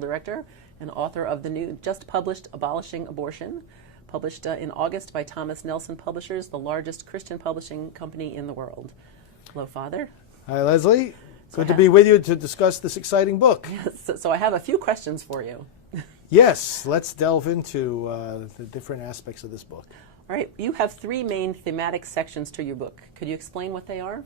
Director and author of the new, just published Abolishing Abortion, published in August by Thomas Nelson Publishers, the largest Christian publishing company in the world. Hello, Father. Hi, Leslie. Good to be with you to discuss this exciting book. So I have a few questions for you. Yes, let's delve into the different aspects of this book. All right, you have three main thematic sections to your book. Could you explain what they are?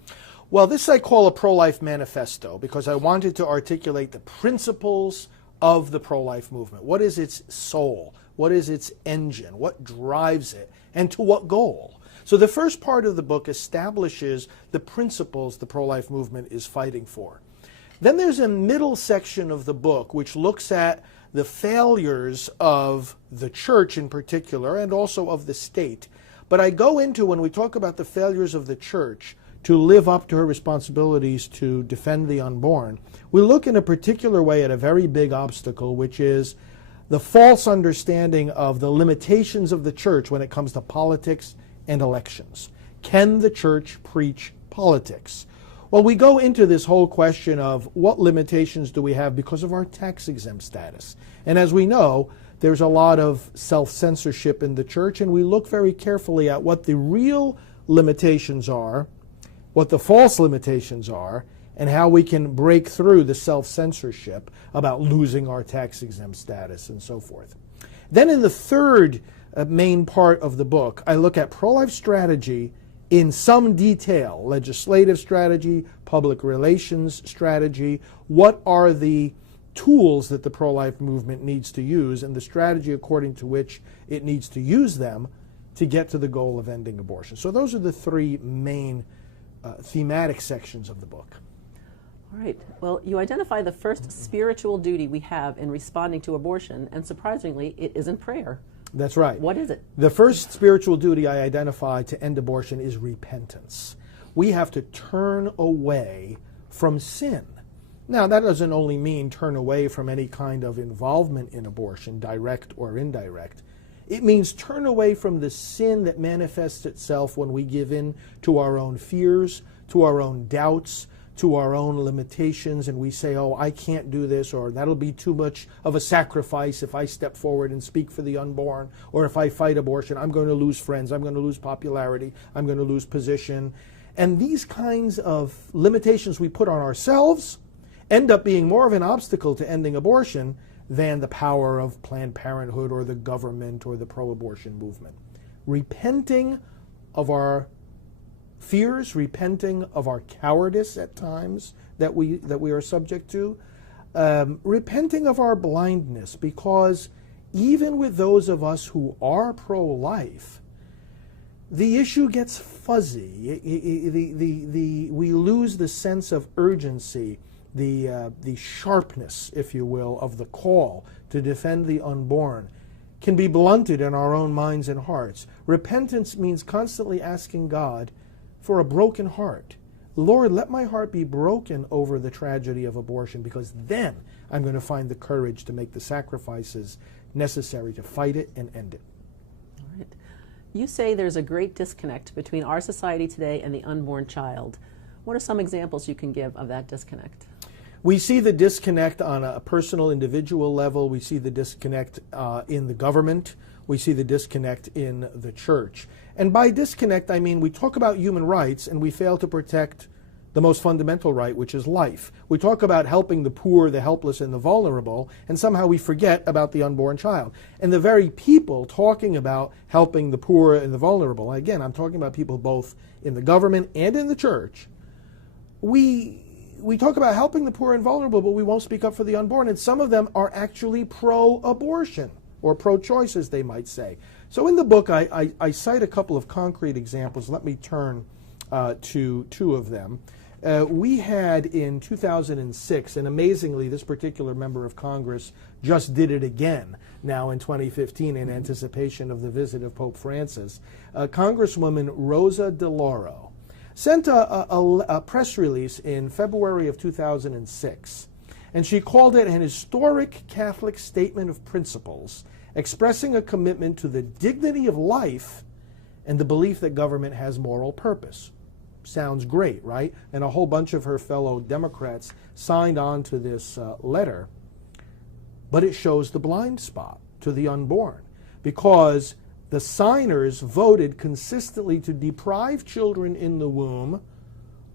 Well, this I call a pro-life manifesto because I wanted to articulate the principles of the pro-life movement. What is its soul? What is its engine? What drives it? And to what goal? So the first part of the book establishes the principles the pro-life movement is fighting for. Then there's a middle section of the book which looks at the failures of the church in particular and also of the state. But I go into, when we talk about the failures of the church to live up to her responsibilities to defend the unborn, we look in a particular way at a very big obstacle, which is the false understanding of the limitations of the church when it comes to politics and elections. Can the church preach politics? Well, we go into this whole question of what limitations do we have because of our tax-exempt status. And as we know, there's a lot of self-censorship in the church, and we look very carefully at what the real limitations are, what the false limitations are, and how we can break through the self-censorship about losing our tax-exempt status and so forth. Then in the third main part of the book, I look at pro-life strategy in some detail, legislative strategy, public relations strategy. What are the tools that the pro-life movement needs to use and the strategy according to which it needs to use them to get to the goal of ending abortion? So those are the three main thematic sections of the book. All right. Well, you identify the first spiritual duty we have in responding to abortion, and surprisingly, it isn't prayer. That's right. What is it? The first spiritual duty I identify to end abortion is repentance. We have to turn away from sin. Now, that doesn't only mean turn away from any kind of involvement in abortion, direct or indirect. It means turn away from the sin that manifests itself when we give in to our own fears, to our own doubts, to our own limitations, and we say, oh, I can't do this, or that'll be too much of a sacrifice if I step forward and speak for the unborn, or if I fight abortion, I'm going to lose friends, I'm going to lose popularity, I'm going to lose position. And these kinds of limitations we put on ourselves end up being more of an obstacle to ending abortion than the power of Planned Parenthood or the government or the pro-abortion movement. Repenting of our fears, repenting of our cowardice at times that we are subject to, repenting of our blindness, because even with those of us who are pro-life, the issue gets fuzzy. We lose the sense of urgency, the sharpness, if you will, of the call to defend the unborn can be blunted in our own minds and hearts. Repentance means constantly asking God for a broken heart. Lord, let my heart be broken over the tragedy of abortion, because then I'm going to find the courage to make the sacrifices necessary to fight it and end it. All right. You say there's a great disconnect between our society today and the unborn child. What are some examples you can give of that disconnect? We see the disconnect on a personal, individual level. We see the disconnect in the government. We see the disconnect in the church. And by disconnect, I mean we talk about human rights and we fail to protect the most fundamental right, which is life. We talk about helping the poor, the helpless, and the vulnerable, and somehow we forget about the unborn child. And the very people talking about helping the poor and the vulnerable, again, I'm talking about people both in the government and in the church, we talk about helping the poor and vulnerable, but we won't speak up for the unborn. And some of them are actually pro-abortion, or pro-choice, as they might say. So in the book, I cite a couple of concrete examples. Let me turn to two of them. We had in 2006, and amazingly, this particular member of Congress just did it again now in 2015 in anticipation of the visit of Pope Francis. Congresswoman Rosa DeLauro sent a press release in February of 2006, and she called it an historic Catholic statement of principles, expressing a commitment to the dignity of life and the belief that government has moral purpose. Sounds great, right? And a whole bunch of her fellow Democrats signed on to this letter. but it shows the blind spot to the unborn, because the signers voted consistently to deprive children in the womb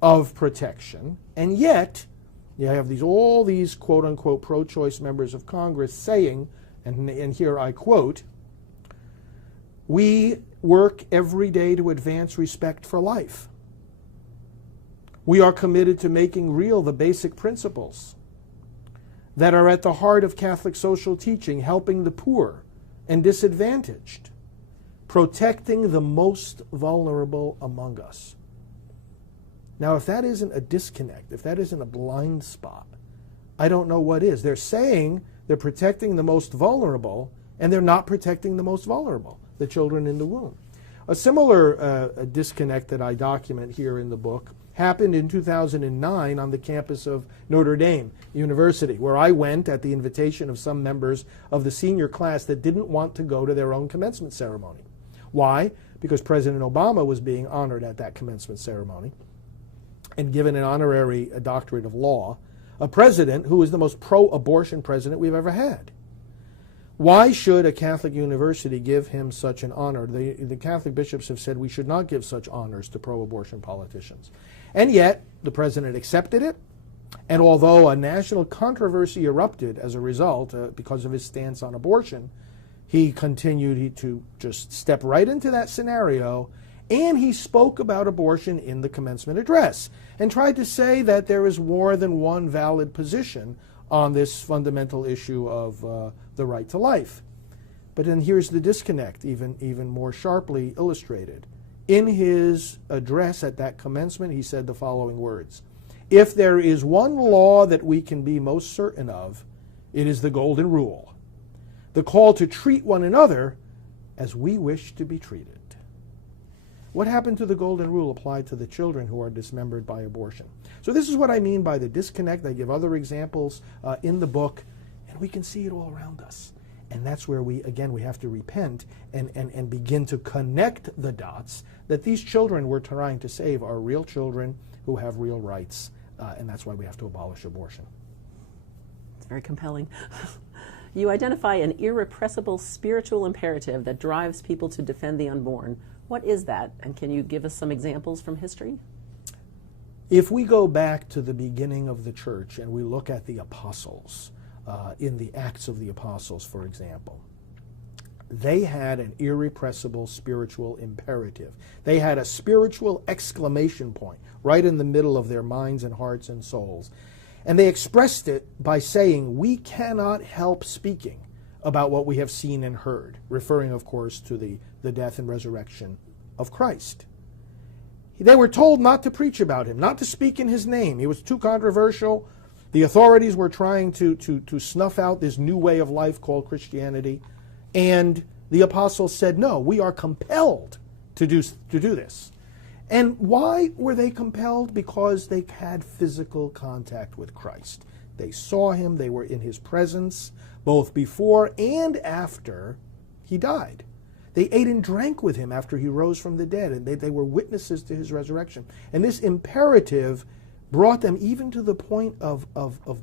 of protection, and yet you have all these quote-unquote pro-choice members of Congress saying, and here I quote, "We work every day to advance respect for life. We are committed to making real the basic principles that are at the heart of Catholic social teaching, helping the poor and disadvantaged, protecting the most vulnerable among us." Now, if that isn't a disconnect, if that isn't a blind spot, I don't know what is. They're saying they're protecting the most vulnerable, and they're not protecting the most vulnerable, the children in the womb. A similar disconnect that I document here in the book happened in 2009 on the campus of Notre Dame University, where I went at the invitation of some members of the senior class that didn't want to go to their own commencement ceremony. Why? Because President Obama was being honored at that commencement ceremony and given an honorary doctorate of law, a president who was the most pro-abortion president we've ever had. Why should a Catholic university give him such an honor? The Catholic bishops have said we should not give such honors to pro-abortion politicians. And yet, the president accepted it, and although a national controversy erupted as a result because of his stance on abortion, he continued to just step right into that scenario, and he spoke about abortion in the commencement address and tried to say that there is more than one valid position on this fundamental issue of the right to life. But then here's the disconnect, even more sharply illustrated. In his address at that commencement, he said the following words: "If there is one law that we can be most certain of, it is the Golden Rule, the call to treat one another as we wish to be treated." What happened to the Golden Rule applied to the children who are dismembered by abortion? So this is what I mean by the disconnect. I give other examples in the book, and we can see it all around us. And that's where we have to repent and begin to connect the dots that these children we're trying to save are real children who have real rights, and that's why we have to abolish abortion. It's very compelling. You identify an irrepressible spiritual imperative that drives people to defend the unborn. What is that, and can you give us some examples from history? If we go back to the beginning of the church and we look at the apostles, in the Acts of the Apostles, for example, they had an irrepressible spiritual imperative. They had a spiritual exclamation point right in the middle of their minds and hearts and souls. And they expressed it by saying, "We cannot help speaking about what we have seen and heard," referring, of course, to the death and resurrection of Christ. They were told not to preach about him, not to speak in his name. He was too controversial. The authorities were trying to snuff out this new way of life called Christianity. And the apostles said, "No, we are compelled to do this." And why were they compelled? Because they had physical contact with Christ. They saw him, they were in his presence, both before and after he died. They ate and drank with him after he rose from the dead, and they were witnesses to his resurrection. And this imperative brought them even to the point of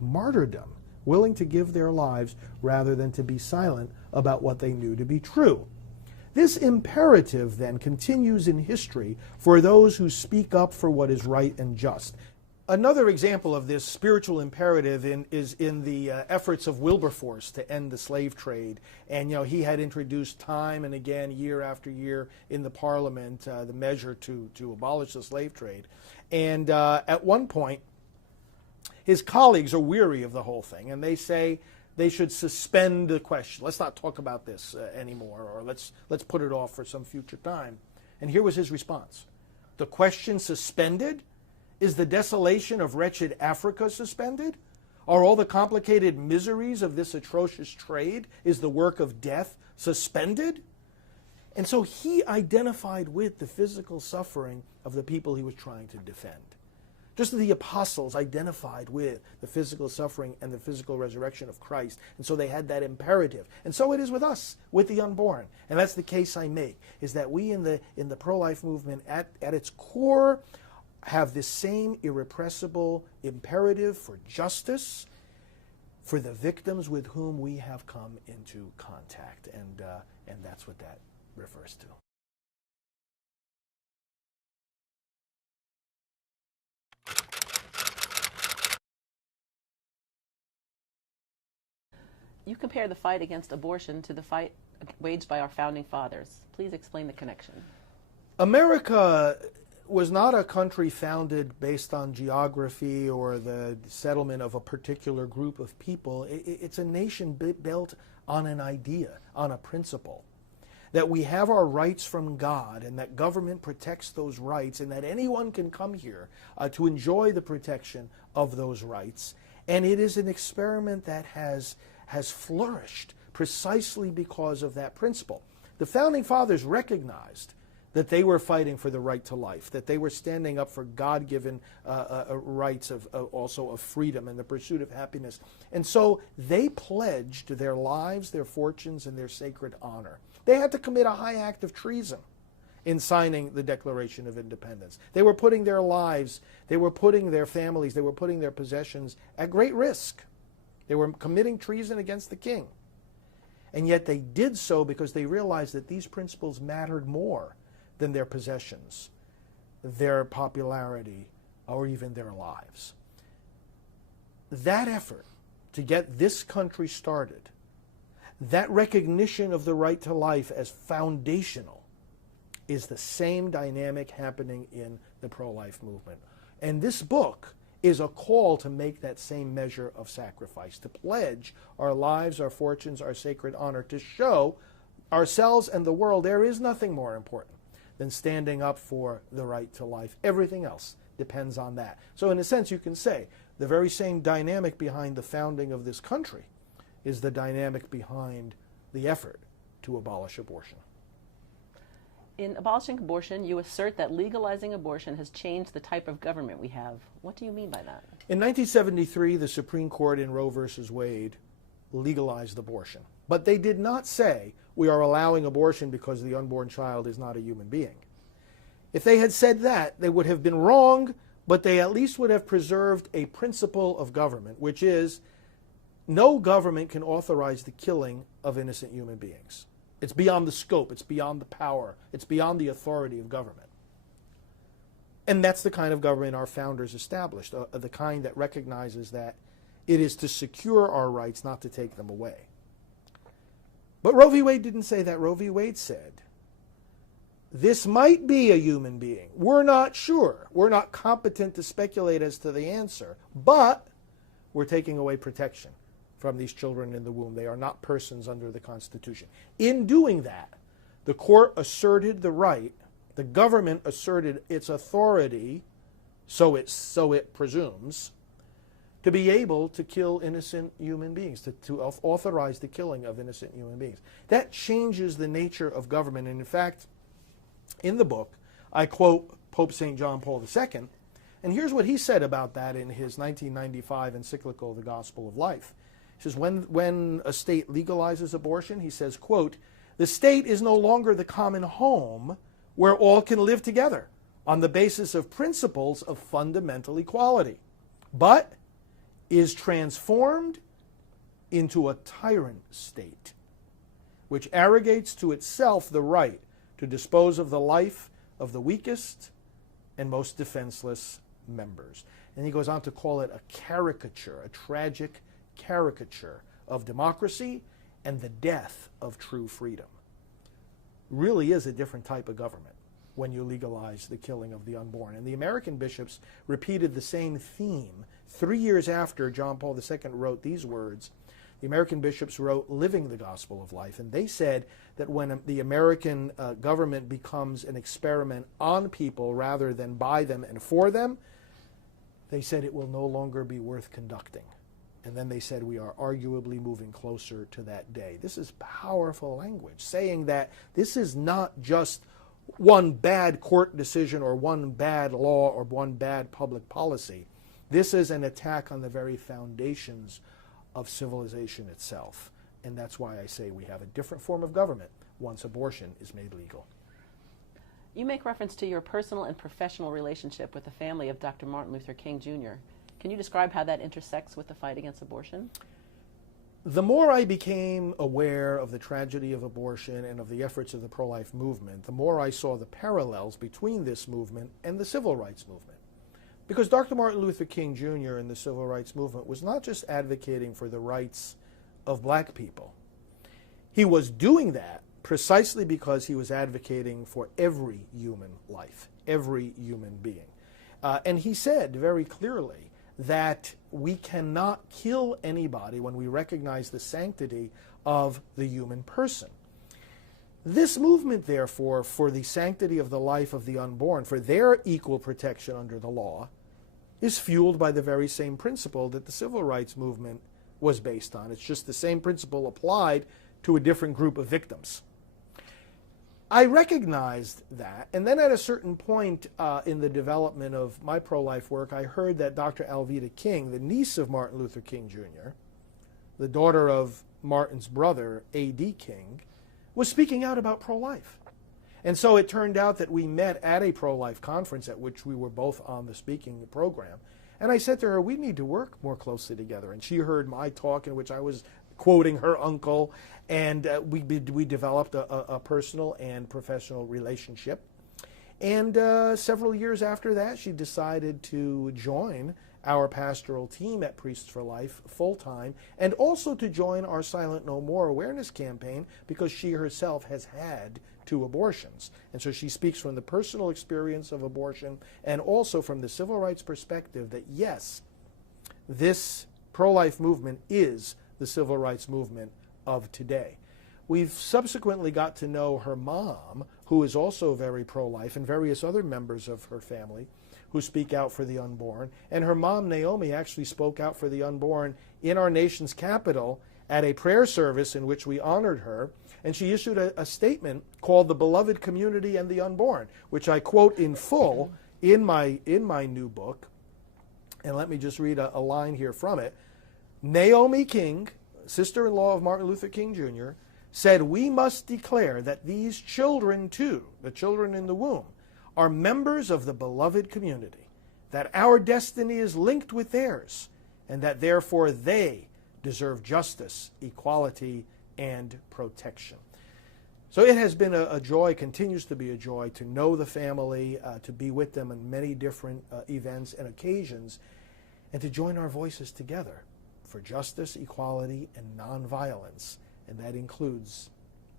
martyrdom, willing to give their lives rather than to be silent about what they knew to be true. This imperative then continues in history for those who speak up for what is right and just. Another example of this spiritual imperative is in the efforts of Wilberforce to end the slave trade. And he had introduced time and again, year after year, in the Parliament, the measure to abolish the slave trade. And at one point, his colleagues are weary of the whole thing, and they say they should suspend the question. Let's not talk about this anymore, or let's put it off for some future time. And here was his response: "The question suspended? Is the desolation of wretched Africa suspended? Are all the complicated miseries of this atrocious trade, is the work of death suspended?" And so he identified with the physical suffering of the people he was trying to defend. Just as the apostles identified with the physical suffering and the physical resurrection of Christ. And so they had that imperative. And so it is with us, with the unborn. And that's the case I make, is that we in the pro-life movement at its core have this same irrepressible imperative for justice, for the victims with whom we have come into contact. And that's what that refers to. You compare the fight against abortion to the fight waged by our founding fathers. Please explain the connection. America was not a country founded based on geography or the settlement of a particular group of people. It's a nation built on an idea, on a principle, that we have our rights from God and that government protects those rights and that anyone can come here to enjoy the protection of those rights. And it is an experiment that has flourished precisely because of that principle. The Founding Fathers recognized that they were fighting for the right to life, that they were standing up for God-given rights also of freedom and the pursuit of happiness. And so they pledged their lives, their fortunes, and their sacred honor. They had to commit a high act of treason in signing the Declaration of Independence. They were putting their lives, they were putting their families, they were putting their possessions at great risk. They were committing treason against the king. And yet they did so because they realized that these principles mattered more than their possessions, their popularity, or even their lives. That effort to get this country started, that recognition of the right to life as foundational, is the same dynamic happening in the pro-life movement. And this book is a call to make that same measure of sacrifice, to pledge our lives, our fortunes, our sacred honor, to show ourselves and the world there is nothing more important than standing up for the right to life. Everything else depends on that. So in a sense, you can say the very same dynamic behind the founding of this country is the dynamic behind the effort to abolish abortion. In Abolishing Abortion, you assert that legalizing abortion has changed the type of government we have. What do you mean by that? In 1973, the Supreme Court in Roe versus Wade legalized abortion. But they did not say we are allowing abortion because the unborn child is not a human being. If they had said that, they would have been wrong, but they at least would have preserved a principle of government, which is no government can authorize the killing of innocent human beings. It's beyond the scope, it's beyond the power, it's beyond the authority of government. And that's the kind of government our founders established, the kind that recognizes that it is to secure our rights, not to take them away. But Roe v. Wade didn't say that. Roe v. Wade said, this might be a human being. We're not sure. We're not competent to speculate as to the answer, but we're taking away protection from these children in the womb. They are not persons under the Constitution. In doing that, the court asserted the right, the government asserted its authority, so it presumes, to be able to kill innocent human beings, to authorize the killing of innocent human beings. That changes the nature of government. And in fact, in the book, I quote Pope St. John Paul II, and here's what he said about that in his 1995 encyclical, The Gospel of Life. He says, when a state legalizes abortion, he says, quote, the state is no longer the common home where all can live together on the basis of principles of fundamental equality, but is transformed into a tyrant state, which arrogates to itself the right to dispose of the life of the weakest and most defenseless members. And he goes on to call it a caricature, a tragic caricature of democracy and the death of true freedom. Really is a different type of government when you legalize the killing of the unborn. And the American bishops repeated the same theme 3 years after John Paul II wrote these words. The American bishops wrote Living the Gospel of Life, and they said that when the American government becomes an experiment on people rather than by them and for them, they said it will no longer be worth conducting. And then they said we are arguably moving closer to that day. This is powerful language, saying that this is not just one bad court decision or one bad law or one bad public policy. This is an attack on the very foundations of civilization itself. And that's why I say we have a different form of government once abortion is made legal. You make reference to your personal and professional relationship with the family of Dr. Martin Luther King Jr. Can you describe how that intersects with the fight against abortion? The more I became aware of the tragedy of abortion and of the efforts of the pro-life movement, the more I saw the parallels between this movement and the civil rights movement. Because Dr. Martin Luther King Jr. in the civil rights movement was not just advocating for the rights of black people. He was doing that precisely because he was advocating for every human life, every human being. And he said very clearly that we cannot kill anybody when we recognize the sanctity of the human person. This movement, therefore, for the sanctity of the life of the unborn, for their equal protection under the law, is fueled by the very same principle that the civil rights movement was based on. It's just the same principle applied to a different group of victims. I recognized that, and then at a certain point in the development of my pro-life work, I heard that Dr. Alveda King, the niece of Martin Luther King Jr., the daughter of Martin's brother, A.D. King, was speaking out about pro-life. And so it turned out that we met at a pro-life conference at which we were both on the speaking program. And I said to her, we need to work more closely together. And she heard my talk in which I was quoting her uncle, and we developed a personal and professional relationship. And several years after that, she decided to join our pastoral team at Priests for Life full-time, and also to join our Silent No More awareness campaign because she herself has had 2 abortions. And so she speaks from the personal experience of abortion and also from the civil rights perspective that, yes, this pro-life movement is the civil rights movement of today. We've subsequently got to know her mom, who is also very pro-life, and various other members of her family who speak out for the unborn. And her mom, Naomi, actually spoke out for the unborn in our nation's capital at a prayer service in which we honored her. And she issued a statement called The Beloved Community and the Unborn, which I quote in full in my new book. And let me just read a line here from it. Naomi King, sister-in-law of Martin Luther King Jr., said, "We must declare that these children too, the children in the womb, are members of the beloved community, that our destiny is linked with theirs, and that therefore they deserve justice, equality, and protection." So it has been a joy, continues to be a joy, to know the family, to be with them in many different events and occasions, and to join our voices together for justice, equality, and nonviolence, and that includes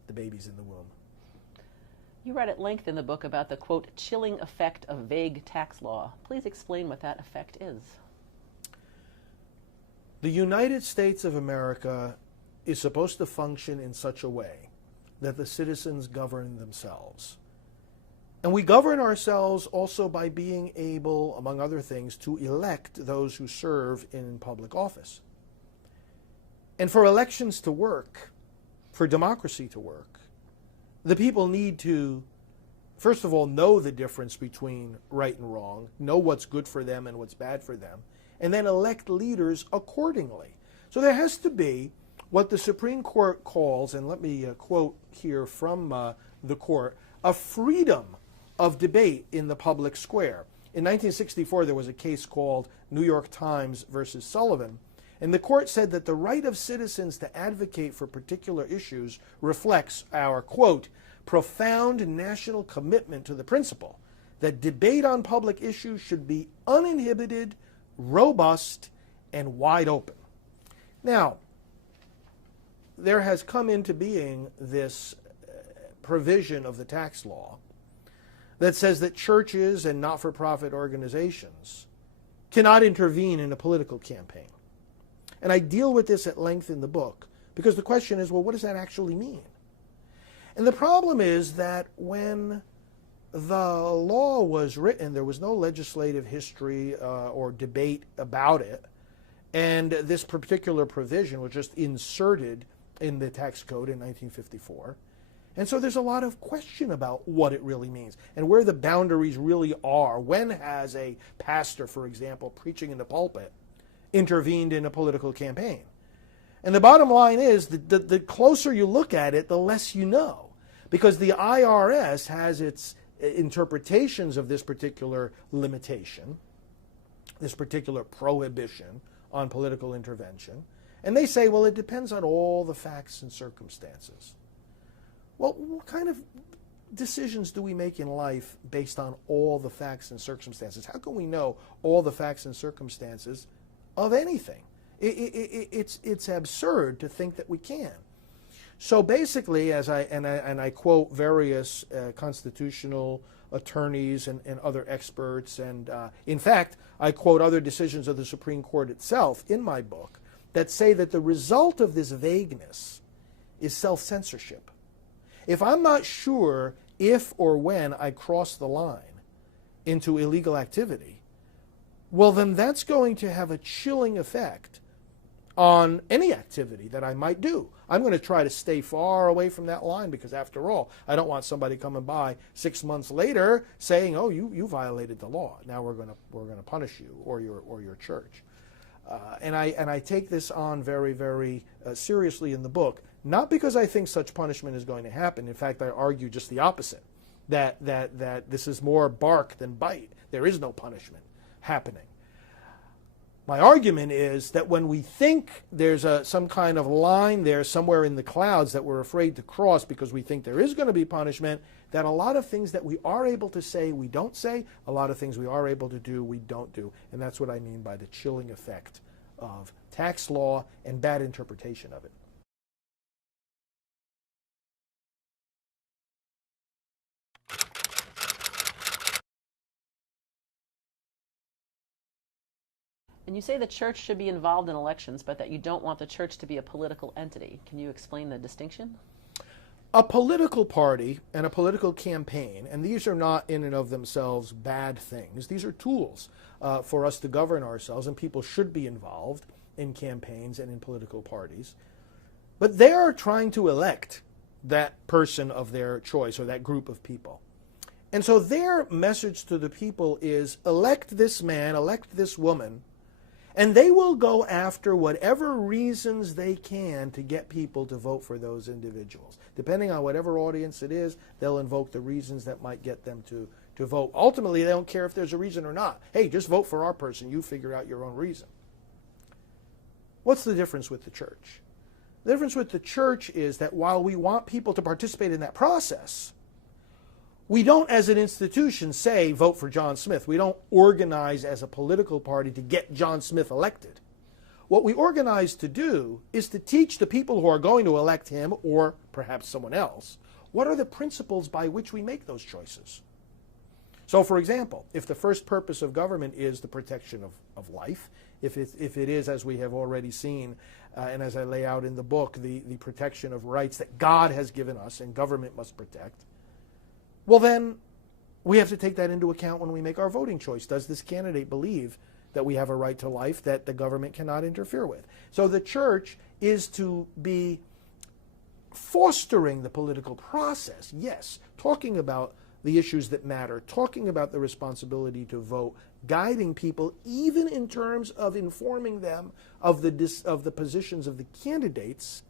the babies in the womb. You write at length in the book about the, quote, chilling effect of vague tax law. Please explain what that effect is. The United States of America is supposed to function in such a way that the citizens govern themselves. And we govern ourselves also by being able, among other things, to elect those who serve in public office. And for elections to work, for democracy to work, the people need to, first of all, know the difference between right and wrong, know what's good for them and what's bad for them, and then elect leaders accordingly. So there has to be what the Supreme Court calls, and let me quote here from the court, a freedom of debate in the public square. In 1964, there was a case called New York Times versus Sullivan, and the court said that the right of citizens to advocate for particular issues reflects our, quote, profound national commitment to the principle that debate on public issues should be uninhibited, robust, and wide open. Now, there has come into being this provision of the tax law that says that churches and not-for-profit organizations cannot intervene in a political campaign. And I deal with this at length in the book because the question is, well, what does that actually mean? And the problem is that when the law was written, there was no legislative history or debate about it, and this particular provision was just inserted in the tax code in 1954. And so there's a lot of question about what it really means and where the boundaries really are. When has a pastor, for example, preaching in the pulpit, intervened in a political campaign? And the bottom line is that the closer you look at it, the less you know, because the IRS has its interpretations of this particular limitation, this particular prohibition on political intervention, And they say, well, it depends on all the facts and circumstances. Well, what kind of decisions do we make in life based on all the facts and circumstances? How can we know all the facts and circumstances of anything? It's absurd to think that we can. So basically, as I quote various constitutional attorneys and other experts, and in fact, I quote other decisions of the Supreme Court itself in my book that say that the result of this vagueness is self-censorship. If I'm not sure if or when I cross the line into illegal activity, well, then that's going to have a chilling effect on any activity that I might do. I'm going to try to stay far away from that line because, after all, I don't want somebody coming by 6 months later saying, "Oh, you violated the law. Now we're going to punish you or your church." And I take this on very, very seriously in the book, not because I think such punishment is going to happen. In fact, I argue just the opposite, that this is more bark than bite. There is no punishment happening. My argument is that when we think there's some kind of line there somewhere in the clouds that we're afraid to cross because we think there is going to be punishment, that a lot of things that we are able to say, we don't say. A lot of things we are able to do, we don't do. And that's what I mean by the chilling effect of tax law and bad interpretation of it. And you say the church should be involved in elections, but that you don't want the church to be a political entity. Can you explain the distinction? A political party and a political campaign, and these are not in and of themselves bad things. These are tools for us to govern ourselves, and people should be involved in campaigns and in political parties. But they are trying to elect that person of their choice or that group of people. And so their message to the people is, elect this man, elect this woman, and they will go after whatever reasons they can to get people to vote for those individuals. Depending on whatever audience it is, they'll invoke the reasons that might get them to vote. Ultimately, they don't care if there's a reason or not. Hey, just vote for our person. You figure out your own reason. What's the difference with the church? The difference with the church is that while we want people to participate in that process, we don't, as an institution, say, vote for John Smith. We don't organize as a political party to get John Smith elected. What we organize to do is to teach the people who are going to elect him, or perhaps someone else, what are the principles by which we make those choices. So, for example, if the first purpose of government is the protection of life, if it is, as we have already seen, and as I lay out in the book, the protection of rights that God has given us and government must protect, well, then we have to take that into account when we make our voting choice. Does this candidate believe that we have a right to life that the government cannot interfere with? So the church is to be fostering the political process, yes, talking about the issues that matter, talking about the responsibility to vote, guiding people, even in terms of informing them of the positions of the candidates,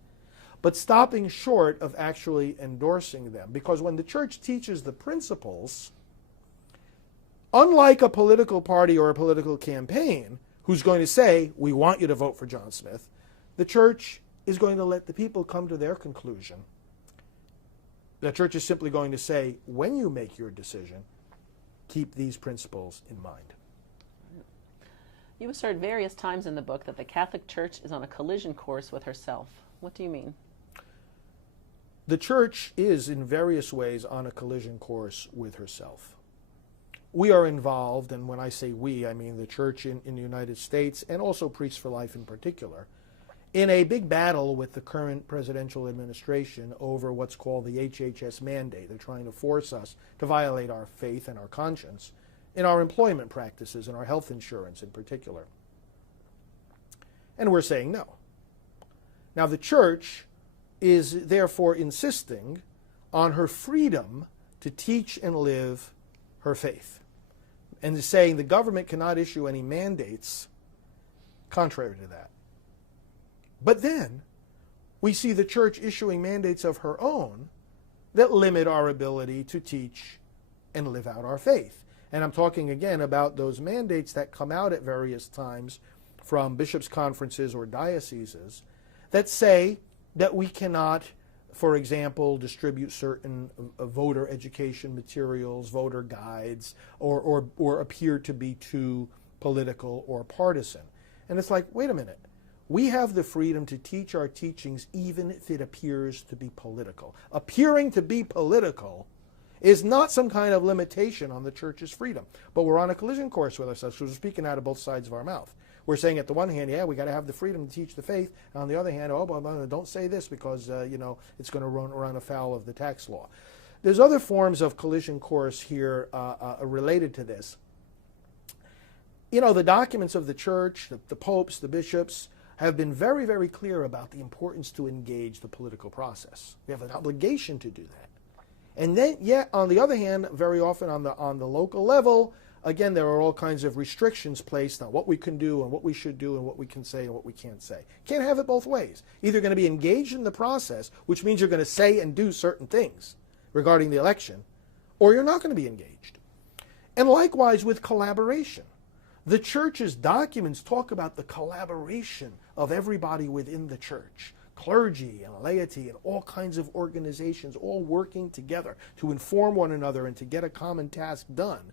but stopping short of actually endorsing them. Because when the church teaches the principles, unlike a political party or a political campaign who's going to say, we want you to vote for John Smith, the church is going to let the people come to their conclusion. The church is simply going to say, when you make your decision, keep these principles in mind. You assert various times in the book that the Catholic Church is on a collision course with herself. What do you mean? The church is, in various ways, on a collision course with herself. We are involved, and when I say we, I mean the church in the United States, and also Priests for Life in particular, in a big battle with the current presidential administration over what's called the HHS mandate. They're trying to force us to violate our faith and our conscience in our employment practices and our health insurance in particular. And we're saying no. Now, the church is therefore insisting on her freedom to teach and live her faith, and is saying the government cannot issue any mandates contrary to that. But then we see the church issuing mandates of her own that limit our ability to teach and live out our faith. And I'm talking again about those mandates that come out at various times from bishops' conferences or dioceses that say that we cannot, for example, distribute certain voter education materials, voter guides, or appear to be too political or partisan. And it's like, wait a minute. We have the freedom to teach our teachings even if it appears to be political. Appearing to be political is not some kind of limitation on the church's freedom. But we're on a collision course with ourselves, because we're speaking out of both sides of our mouth. We're saying at the one hand, yeah, we got to have the freedom to teach the faith. And on the other hand, don't say this because, it's going to run afoul of the tax law. There's other forms of collision course here related to this. The documents of the church, the popes, the bishops, have been very, very clear about the importance to engage the political process. We have an obligation to do that. And then, yet, on the other hand, very often on the local level, again, there are all kinds of restrictions placed on what we can do and what we should do and what we can say and what we can't say. Can't have it both ways. Either going to be engaged in the process, which means you're going to say and do certain things regarding the election, or you're not going to be engaged. And likewise with collaboration. The church's documents talk about the collaboration of everybody within the church, clergy and laity and all kinds of organizations all working together to inform one another and to get a common task done.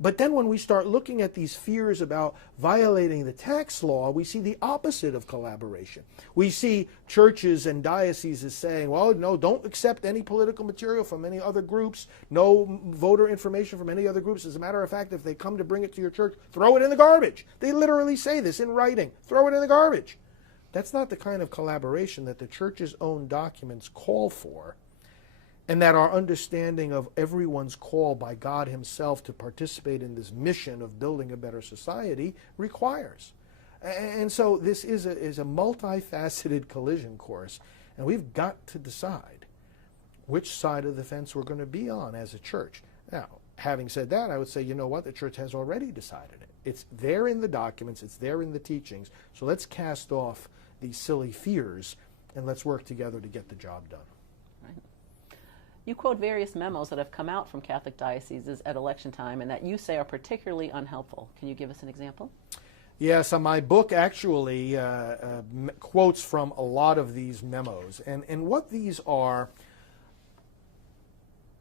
But then when we start looking at these fears about violating the tax law, we see the opposite of collaboration. We see churches and dioceses saying, well, no, don't accept any political material from any other groups, no voter information from any other groups. As a matter of fact, if they come to bring it to your church, throw it in the garbage. They literally say this in writing, throw it in the garbage. That's not the kind of collaboration that the church's own documents call for, and that our understanding of everyone's call by God himself to participate in this mission of building a better society requires. And so this is a multifaceted collision course, and we've got to decide which side of the fence we're going to be on as a church. Now, having said that, I would say, you know what? The church has already decided it. It's there in the documents. It's there in the teachings. So let's cast off these silly fears, and let's work together to get the job done. You quote various memos that have come out from Catholic dioceses at election time and that you say are particularly unhelpful. Can you give us an example? Yes, my book actually quotes from a lot of these memos. And what these are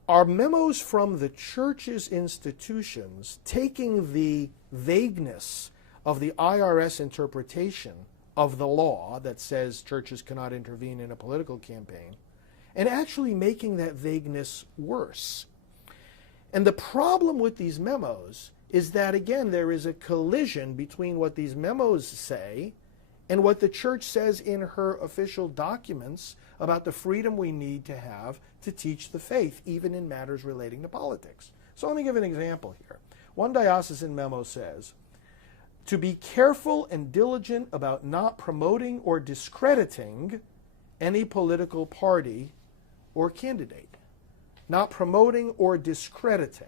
memos from the church's institutions taking the vagueness of the IRS interpretation of the law that says churches cannot intervene in a political campaign, and actually making that vagueness worse. And the problem with these memos is that, again, there is a collision between what these memos say and what the church says in her official documents about the freedom we need to have to teach the faith, even in matters relating to politics. So let me give an example here. One diocesan memo says, to be careful and diligent about not promoting or discrediting any political party or candidate. Not promoting or discrediting.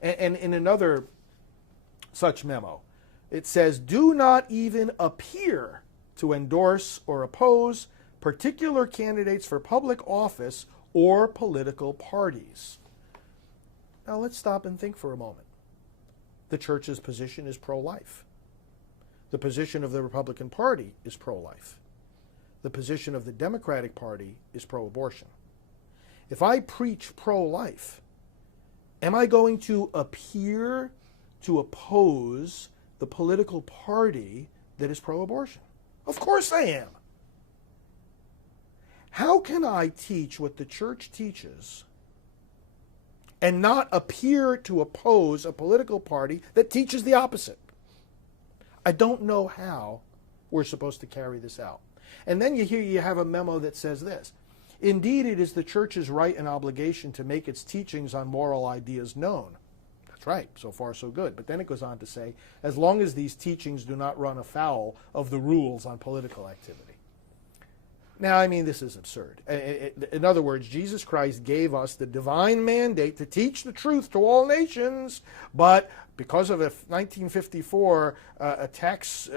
And in another such memo, it says, do not even appear to endorse or oppose particular candidates for public office or political parties. Now let's stop and think for a moment. The church's position is pro-life. The position of the Republican Party is pro-life. The position of the Democratic Party is pro-abortion. If I preach pro-life, am I going to appear to oppose the political party that is pro-abortion? Of course I am. How can I teach what the church teaches and not appear to oppose a political party that teaches the opposite? I don't know how we're supposed to carry this out. And then you have a memo that says this. Indeed, it is the church's right and obligation to make its teachings on moral ideas known. That's right, so far so good. But then it goes on to say, as long as these teachings do not run afoul of the rules on political activity. Now, I mean, this is absurd. In other words, Jesus Christ gave us the divine mandate to teach the truth to all nations, but because of a 1954 tax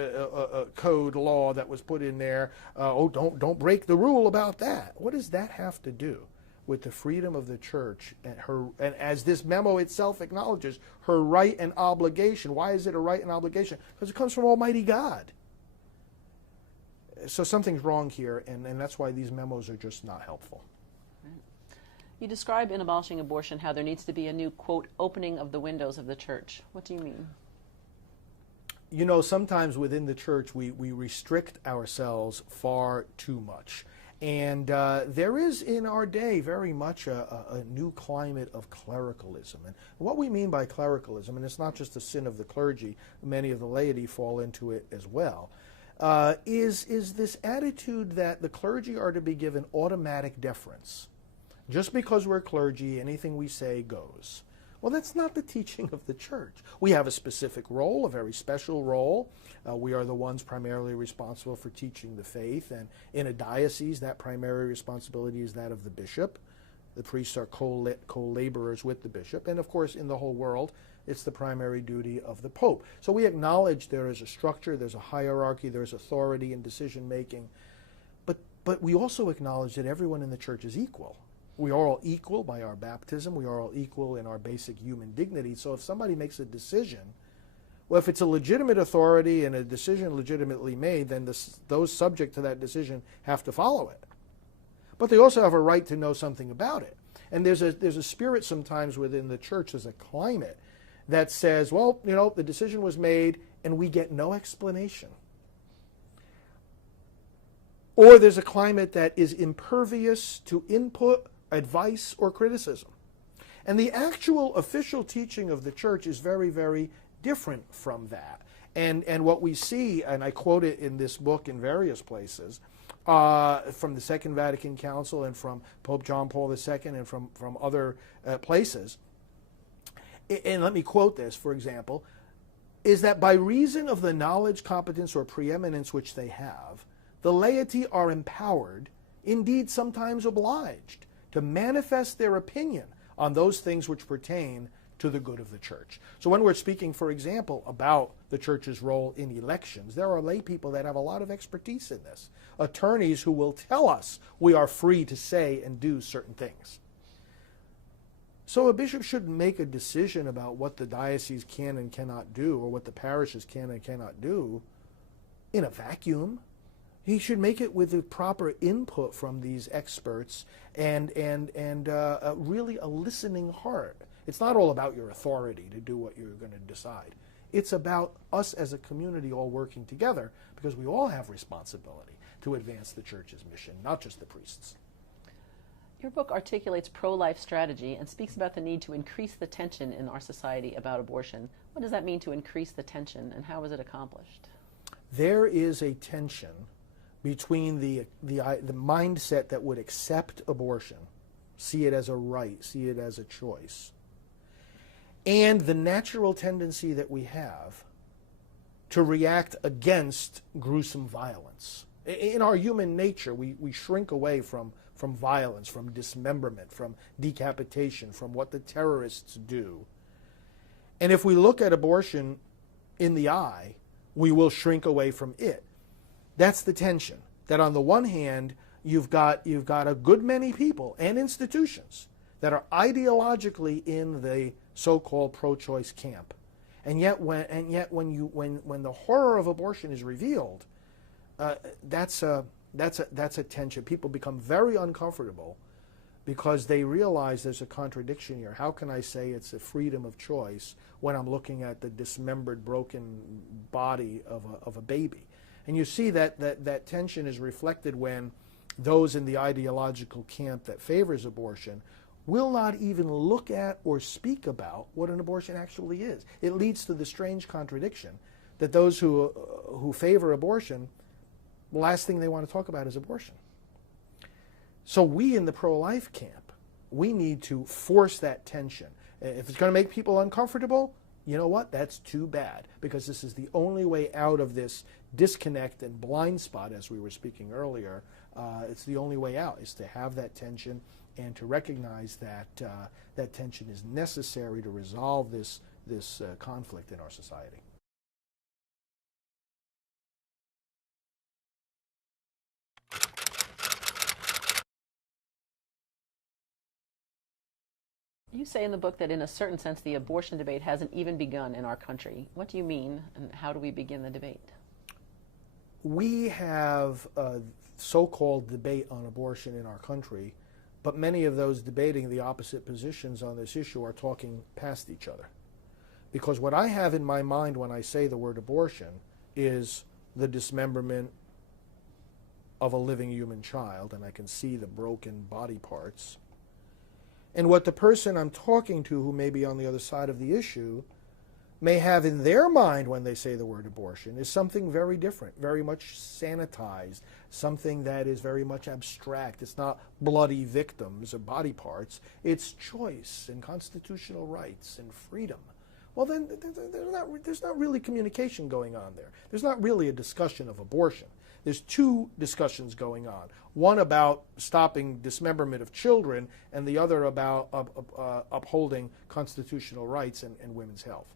code law that was put in there, don't break the rule about that. What does that have to do with the freedom of the church and as this memo itself acknowledges, her right and obligation. Why is it a right and obligation? Because it comes from Almighty God. So something's wrong here, and that's why these memos are just not helpful. You describe in Abolishing Abortion how there needs to be a new, quote, opening of the windows of the church. What do you mean? You know, sometimes within the church we restrict ourselves far too much. And there is in our day very much a new climate of clericalism. And what we mean by clericalism, and it's not just a sin of the clergy, many of the laity fall into it as well, is this attitude that the clergy are to be given automatic deference. Just because we're clergy, anything we say goes. Well, that's not the teaching of the church. We have a specific role, a very special role. We are the ones primarily responsible for teaching the faith, and in a diocese, that primary responsibility is that of the bishop. The priests are co-laborers with the bishop, and of course, in the whole world, it's the primary duty of the Pope. So we acknowledge there is a structure, there's a hierarchy, there's authority in decision-making, but we also acknowledge that everyone in the church is equal. We are all equal by our baptism. We are all equal in our basic human dignity. So if somebody makes a decision, well, if it's a legitimate authority and a decision legitimately made, then those subject to that decision have to follow it. But they also have a right to know something about it. And there's a spirit sometimes within the church, there's a climate that says, well, you know, the decision was made and we get no explanation. Or there's a climate that is impervious to input, advice, or criticism. And the actual official teaching of the church is very, very different from that. And what we see, and I quote it in this book in various places, from the Second Vatican Council and from Pope John Paul II and from other places, and let me quote this, for example, is that by reason of the knowledge, competence, or preeminence which they have, the laity are empowered, indeed sometimes obliged, to manifest their opinion on those things which pertain to the good of the church. So when we're speaking, for example, about the church's role in elections, there are lay people that have a lot of expertise in this. Attorneys who will tell us we are free to say and do certain things. So a bishop should make a decision about what the diocese can and cannot do, or what the parishes can and cannot do, in a vacuum. He should make it with the proper input from these experts and really a listening heart. It's not all about your authority to do what you're going to decide. It's about us as a community all working together, because we all have responsibility to advance the church's mission, not just the priests. Your book articulates pro-life strategy and speaks about the need to increase the tension in our society about abortion. What does that mean, to increase the tension, and how is it accomplished? There is a tension between the mindset that would accept abortion, see it as a right, see it as a choice, and the natural tendency that we have to react against gruesome violence. In our human nature, we shrink away from violence, from dismemberment, from decapitation, from what the terrorists do. And if we look at abortion in the eye, we will shrink away from it. That's the tension. That on the one hand, you've got a good many people and institutions that are ideologically in the so-called pro-choice camp, and yet when the horror of abortion is revealed, that's a tension. People become very uncomfortable because they realize there's a contradiction here. How can I say it's a freedom of choice when I'm looking at the dismembered, broken body of a baby? And you see that tension is reflected when those in the ideological camp that favors abortion will not even look at or speak about what an abortion actually is. It leads to the strange contradiction that those who favor abortion, the last thing they want to talk about is abortion. So we in the pro-life camp, we need to force that tension. If it's going to make people uncomfortable, you know what? That's too bad, because this is the only way out of this disconnect and blind spot, as we were speaking earlier. It's the only way out, is to have that tension and to recognize that that tension is necessary to resolve this conflict in our society. You say in the book that in a certain sense the abortion debate hasn't even begun in our country. What do you mean, and how do we begin the debate? We have a so-called debate on abortion in our country, but many of those debating the opposite positions on this issue are talking past each other. Because what I have in my mind when I say the word abortion is the dismemberment of a living human child, and I can see the broken body parts. And what the person I'm talking to, who may be on the other side of the issue, may have in their mind when they say the word abortion is something very different, very much sanitized, something that is very much abstract. It's not bloody victims or body parts. It's choice and constitutional rights and freedom. Well, then there's not really communication going on there. There's not really a discussion of abortion. There's two discussions going on. One about stopping dismemberment of children, and the other about upholding constitutional rights and women's health.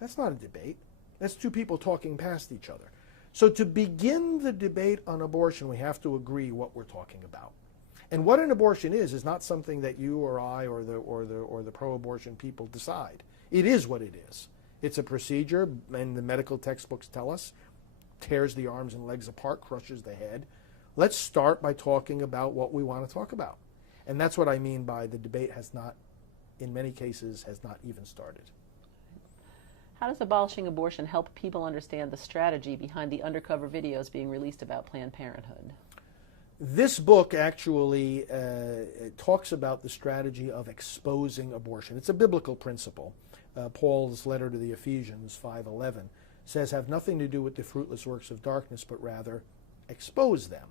That's not a debate. That's two people talking past each other. So to begin the debate on abortion, we have to agree what we're talking about. And what an abortion is not something that you or I or the pro-abortion people decide. It is what it is. It's a procedure, and the medical textbooks tell us, tears the arms and legs apart, crushes the head. Let's start by talking about what we want to talk about. And that's what I mean by the debate has not, in many cases, has not even started. How does abolishing abortion help people understand the strategy behind the undercover videos being released about Planned Parenthood? This book actually talks about the strategy of exposing abortion. It's a biblical principle. Paul's letter to the Ephesians 5:11 says, have nothing to do with the fruitless works of darkness, but rather expose them.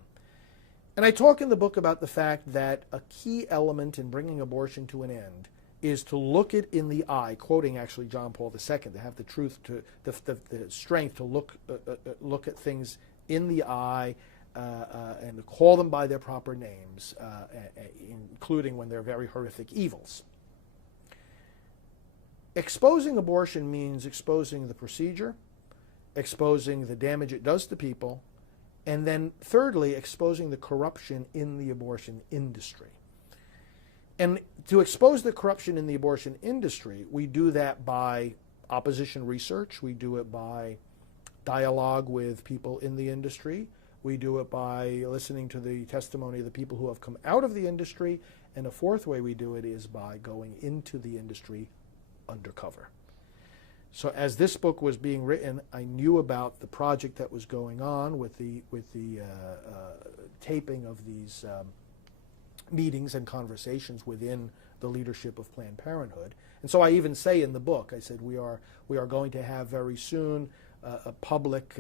And I talk in the book about the fact that a key element in bringing abortion to an end is to look it in the eye, quoting actually John Paul II, to have the truth, the strength to look at things in the eye and to call them by their proper names, including when they're very horrific evils. Exposing abortion means exposing the procedure, exposing the damage it does to people, and then thirdly, exposing the corruption in the abortion industry. And to expose the corruption in the abortion industry, we do that by opposition research, we do it by dialogue with people in the industry, we do it by listening to the testimony of the people who have come out of the industry, and a fourth way we do it is by going into the industry undercover. So as this book was being written, I knew about the project that was going on with the taping of these meetings and conversations within the leadership of Planned Parenthood. And so I even say in the book, I said we are going to have very soon a public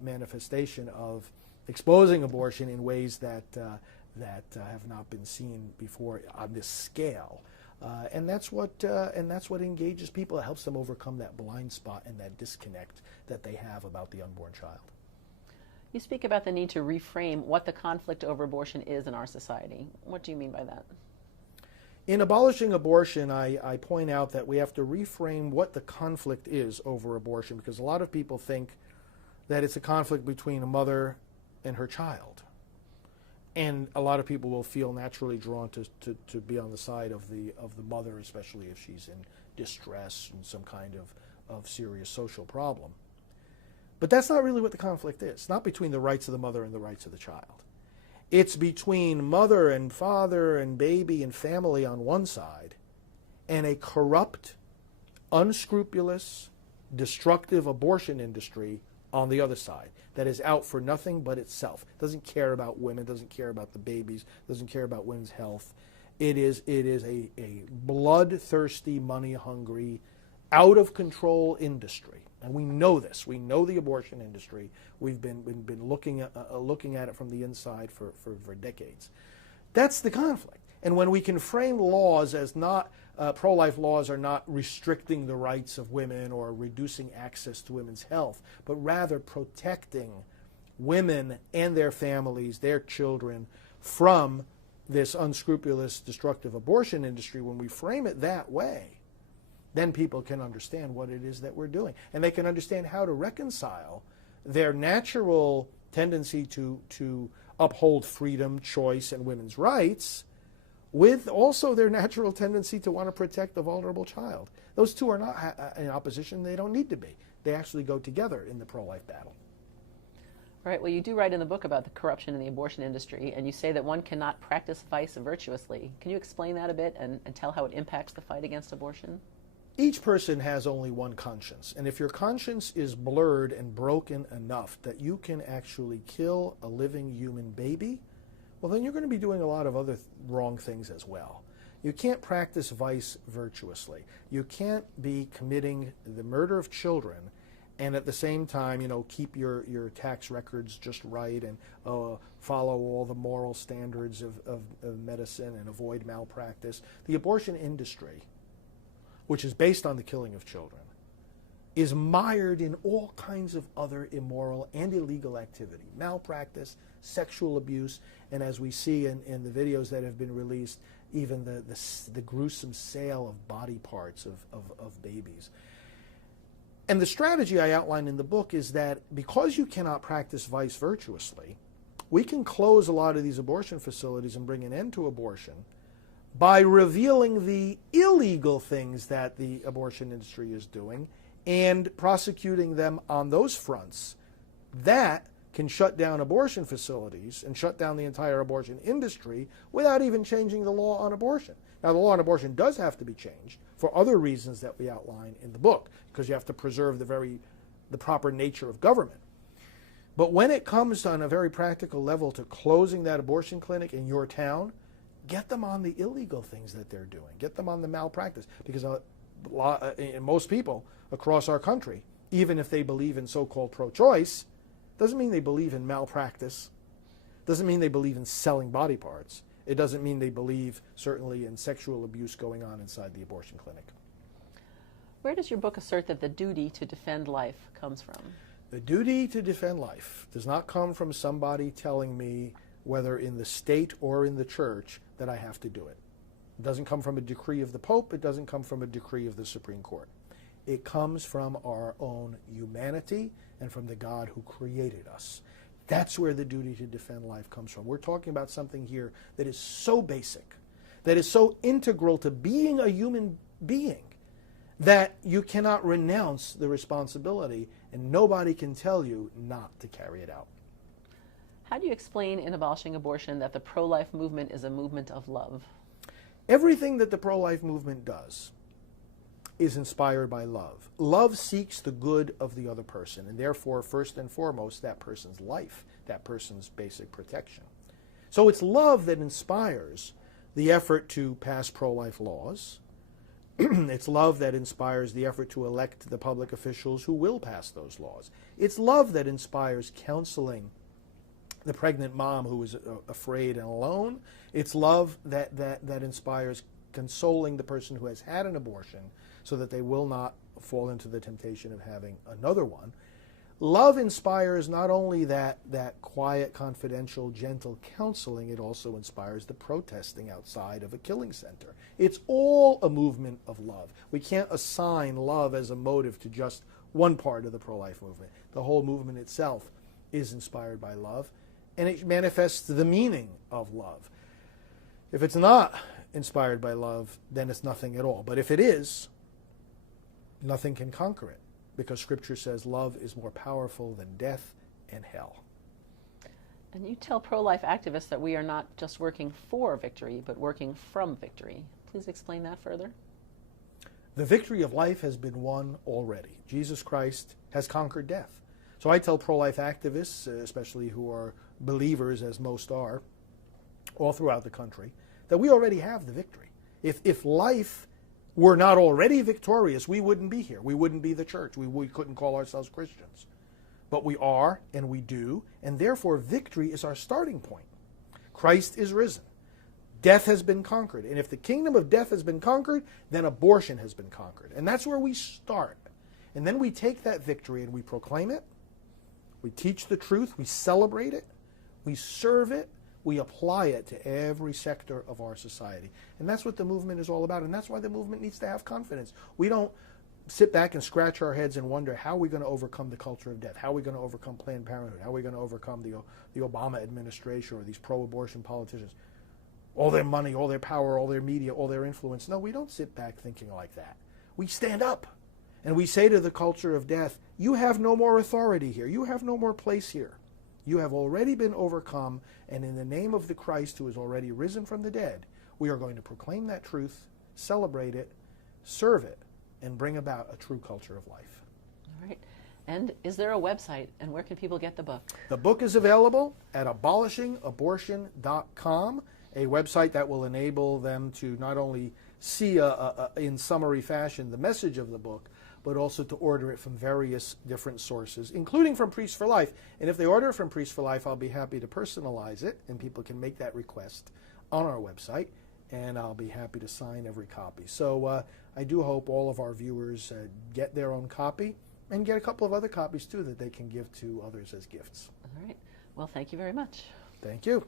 manifestation of exposing abortion in ways that have not been seen before on this scale. And that's what engages people. It helps them overcome that blind spot and that disconnect that they have about the unborn child. You speak about the need to reframe what the conflict over abortion is in our society. What do you mean by that? In Abolishing Abortion, I point out that we have to reframe what the conflict is over abortion, because a lot of people think that it's a conflict between a mother and her child. And a lot of people will feel naturally drawn to be on the side of the mother, especially if she's in distress and some kind of serious social problem. But that's not really what the conflict is. It's not between the rights of the mother and the rights of the child. It's between mother and father and baby and family on one side, and a corrupt, unscrupulous, destructive abortion industry on the other side that is out for nothing but itself. Doesn't care about women, doesn't care about the babies, doesn't care about women's health. It is a bloodthirsty, money-hungry, out-of-control industry. And we know this. We know the abortion industry. We've been looking at it from the inside for decades. That's the conflict. And when we can frame laws as not, pro-life laws are not restricting the rights of women or reducing access to women's health, but rather protecting women and their families, their children, from this unscrupulous, destructive abortion industry, when we frame it that way, then people can understand what it is that we're doing. And they can understand how to reconcile their natural tendency to uphold freedom, choice, and women's rights with also their natural tendency to want to protect the vulnerable child. Those two are not in opposition. They don't need to be. They actually go together in the pro-life battle. Right. Well, you do write in the book about the corruption in the abortion industry, and you say that one cannot practice vice virtuously. Can you explain that a bit and tell how it impacts the fight against abortion? Each person has only one conscience, and if your conscience is blurred and broken enough that you can actually kill a living human baby, well, then you're going to be doing a lot of other wrong things as well. You can't practice vice virtuously. You can't be committing the murder of children and at the same time, keep your tax records just right and follow all the moral standards of medicine and avoid malpractice. The abortion industry, which is based on the killing of children, is mired in all kinds of other immoral and illegal activity, malpractice, sexual abuse, and as we see in the videos that have been released, even the gruesome sale of body parts of babies. And the strategy I outline in the book is that because you cannot practice vice virtuously, we can close a lot of these abortion facilities and bring an end to abortion by revealing the illegal things that the abortion industry is doing and prosecuting them on those fronts. That can shut down abortion facilities and shut down the entire abortion industry without even changing the law on abortion. Now, the law on abortion does have to be changed for other reasons that we outline in the book, because you have to preserve the proper nature of government. But when it comes on a very practical level to closing that abortion clinic in your town, get them on the illegal things that they're doing. Get them on the malpractice. Because most people across our country, even if they believe in so-called pro-choice, doesn't mean they believe in malpractice. Doesn't mean they believe in selling body parts. It doesn't mean they believe, certainly, in sexual abuse going on inside the abortion clinic. Where does your book assert that the duty to defend life comes from? The duty to defend life does not come from somebody telling me, whether in the state or in the church, that I have to do it. It doesn't come from a decree of the Pope. It doesn't come from a decree of the Supreme Court. It comes from our own humanity and from the God who created us. That's where the duty to defend life comes from. We're talking about something here that is so basic, that is so integral to being a human being, that you cannot renounce the responsibility, and nobody can tell you not to carry it out. How do you explain in Abolishing Abortion that the pro-life movement is a movement of love? Everything that the pro-life movement does is inspired by love. Love seeks the good of the other person, and therefore, first and foremost, that person's life, that person's basic protection. So it's love that inspires the effort to pass pro-life laws. It's love that inspires the effort to elect the public officials who will pass those laws. It's love that inspires counseling the pregnant mom who is afraid and alone. It's love that inspires consoling the person who has had an abortion so that they will not fall into the temptation of having another one. Love inspires not only that quiet, confidential, gentle counseling, it also inspires the protesting outside of a killing center. It's all a movement of love. We can't assign love as a motive to just one part of the pro-life movement. The whole movement itself is inspired by love, and it manifests the meaning of love. If it's not inspired by love, then it's nothing at all. But if it is, nothing can conquer it, because Scripture says love is more powerful than death and hell. And you tell pro-life activists that we are not just working for victory, but working from victory. Please explain that further. The victory of life has been won already. Jesus Christ has conquered death. So I tell pro-life activists, especially who are believers, as most are, all throughout the country, that we already have the victory. If life were not already victorious, we wouldn't be here. We wouldn't be the church. We couldn't call ourselves Christians. But we are, and we do, and therefore victory is our starting point. Christ is risen. Death has been conquered. And if the kingdom of death has been conquered, then abortion has been conquered. And that's where we start. And then we take that victory and we proclaim it. We teach the truth. We celebrate it. We serve it. We apply it to every sector of our society. And that's what the movement is all about. And that's why the movement needs to have confidence. We don't sit back and scratch our heads and wonder, how are we going to overcome the culture of death? How are we going to overcome Planned Parenthood? How are we going to overcome the Obama administration or these pro-abortion politicians? all their money, all their power, all their media, all their influence. No, we don't sit back thinking like that. We stand up and we say to the culture of death, you have no more authority here. You have no more place here. You have already been overcome, and in the name of the Christ who is already risen from the dead, we are going to proclaim that truth, celebrate it, serve it, and bring about a true culture of life. All right. And is there a website, and where can people get the book? The book is available at abolishingabortion.com, a website that will enable them to not only see in summary fashion the message of the book, but also to order it from various different sources, including from Priests for Life. And if they order it from Priests for Life, I'll be happy to personalize it, and people can make that request on our website, and I'll be happy to sign every copy. So I do hope all of our viewers get their own copy, and get a couple of other copies too that they can give to others as gifts. All right. Well, thank you very much. Thank you.